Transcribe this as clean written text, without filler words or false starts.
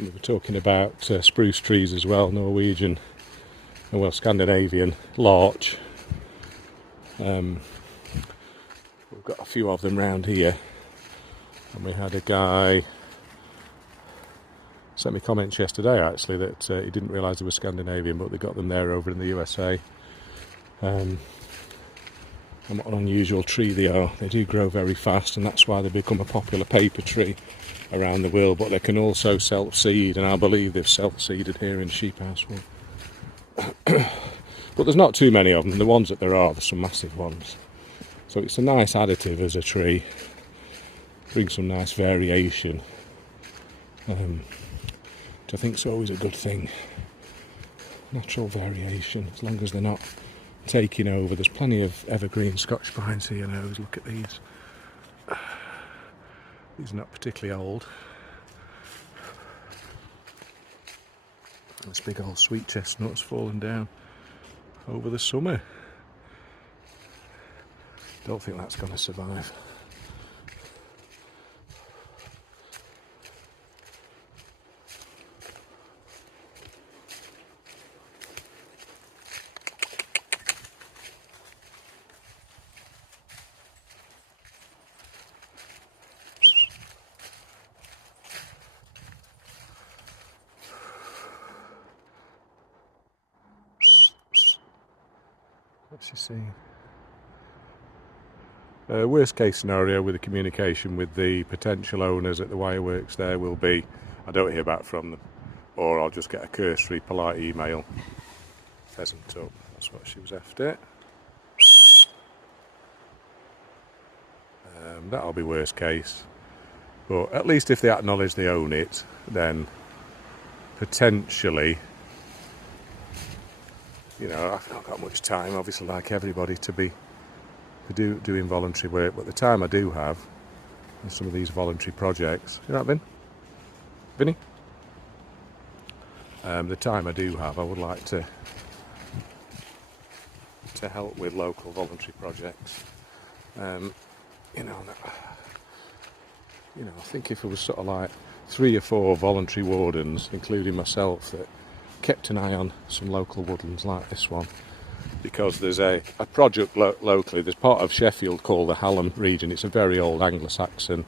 And we were talking about spruce trees as well, Norwegian, well, Scandinavian larch. We've got a few of them round here, and we had a guy sent me comments yesterday actually that he didn't realise they were Scandinavian, but they got them there over in the USA. And what an unusual tree they are. They do grow very fast, and that's why they become a popular paper tree around the world, but they can also self-seed, and I believe they've self-seeded here in Sheephouse Wood. But there's not too many of them. The ones that there are, there's some massive ones. So it's a nice additive as a tree. Brings some nice variation. Which I think is always a good thing. Natural variation, as long as they're not taking over. There's plenty of evergreen Scotch pines here now. Look at these. These are not particularly old. This big old sweet chestnut's fallen down over the summer. Don't think that's going to survive. What's she saying? Worst case scenario with the communication with the potential owners at the Wireworks there will be I don't hear back from them, or I'll just get a cursory polite email. Pheasant up, that's what she was after. That'll be worst case, but at least if they acknowledge they own it, then potentially, you know, I've not got much time, obviously, like everybody, to be doing voluntary work, but the time I do have in some of these voluntary projects, you know what, Vinny? The time I do have, I would like to help with local voluntary projects. I think if it was sort of like 3 or 4 voluntary wardens, including myself, that kept an eye on some local woodlands like this one, because there's a project locally, there's part of Sheffield called the Hallam region. It's a very old Anglo-Saxon